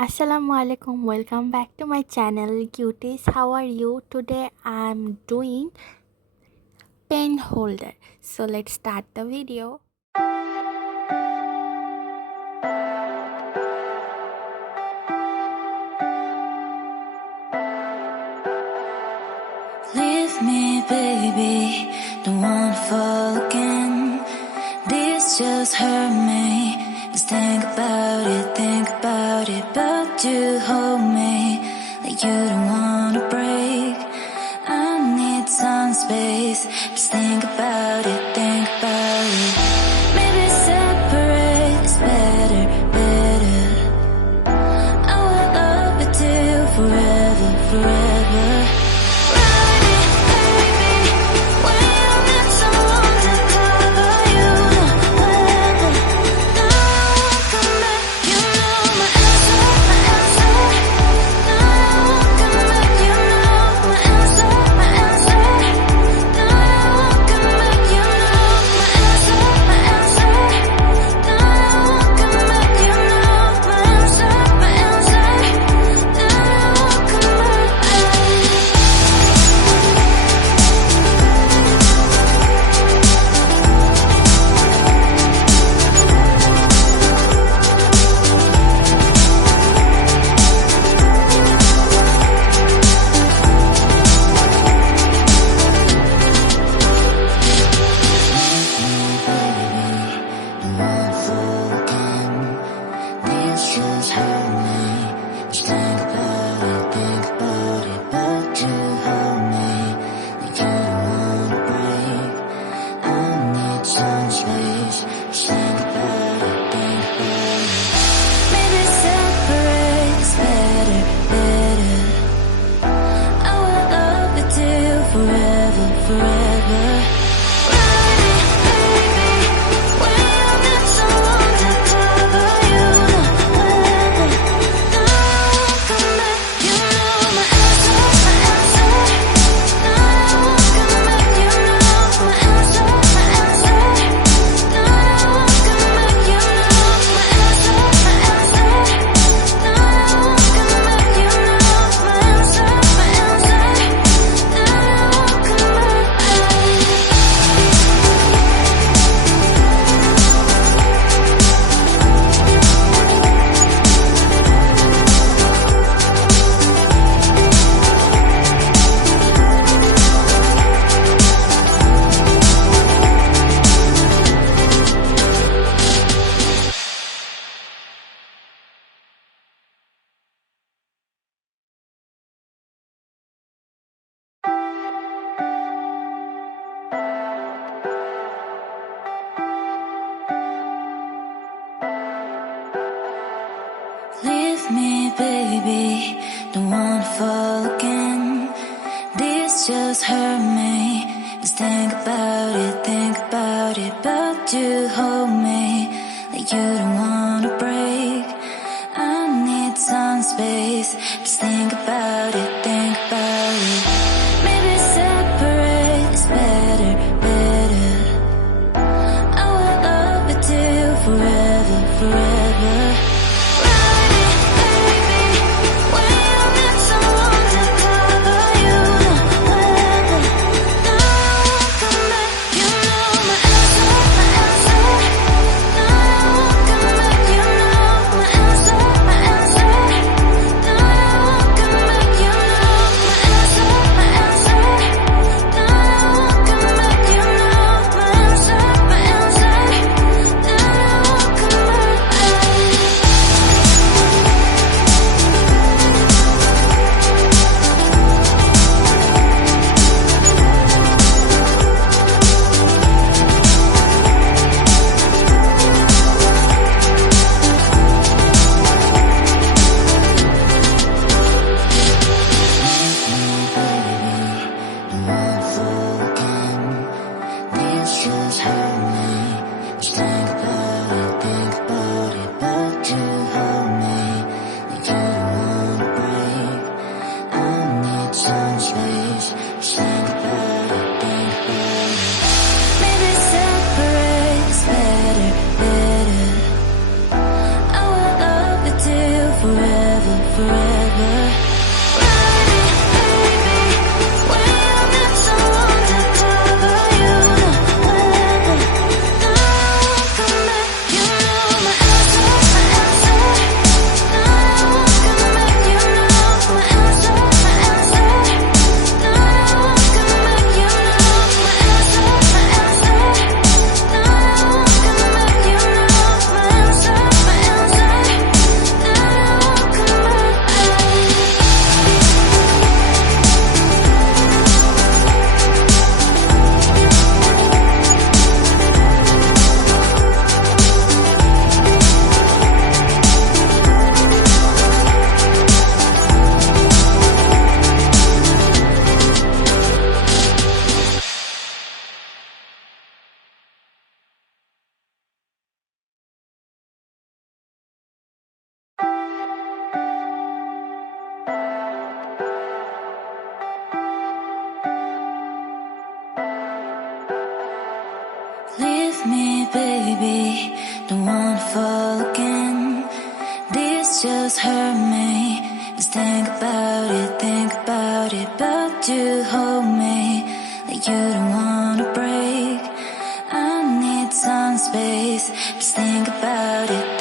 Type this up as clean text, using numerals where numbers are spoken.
Assalamu alaikum, welcome back to my channel cuties. How are you? Today I'm doing pen holder. So let's start the video. Leave me, baby, don't wanna fall again. This just hurt me. Just think about it, but you hold me like you don't wanna break. I need some space. Just think about it, Maybe separate is better, better. I will love you till forever, forever. Leave me, baby, don't wanna fall again. This just hurt me. Just think about it, but you hold me like you don't wanna break. I need some space. Just think about it, Maybe separate is better, better. I will love you till forever, forever. You forever. Ride me, baby, when you need someone to cover you. Whenever, no one can make you know my answer, my answer. No one can make you know my answer, my answer. No one can make you know my answer, my answer. No one can make you know my answer, my answer. No one can leave me, baby, don't wanna fall again. This just hurt me. Just think about it. But you hold me like you don't wanna break. I need some space. Just think about it.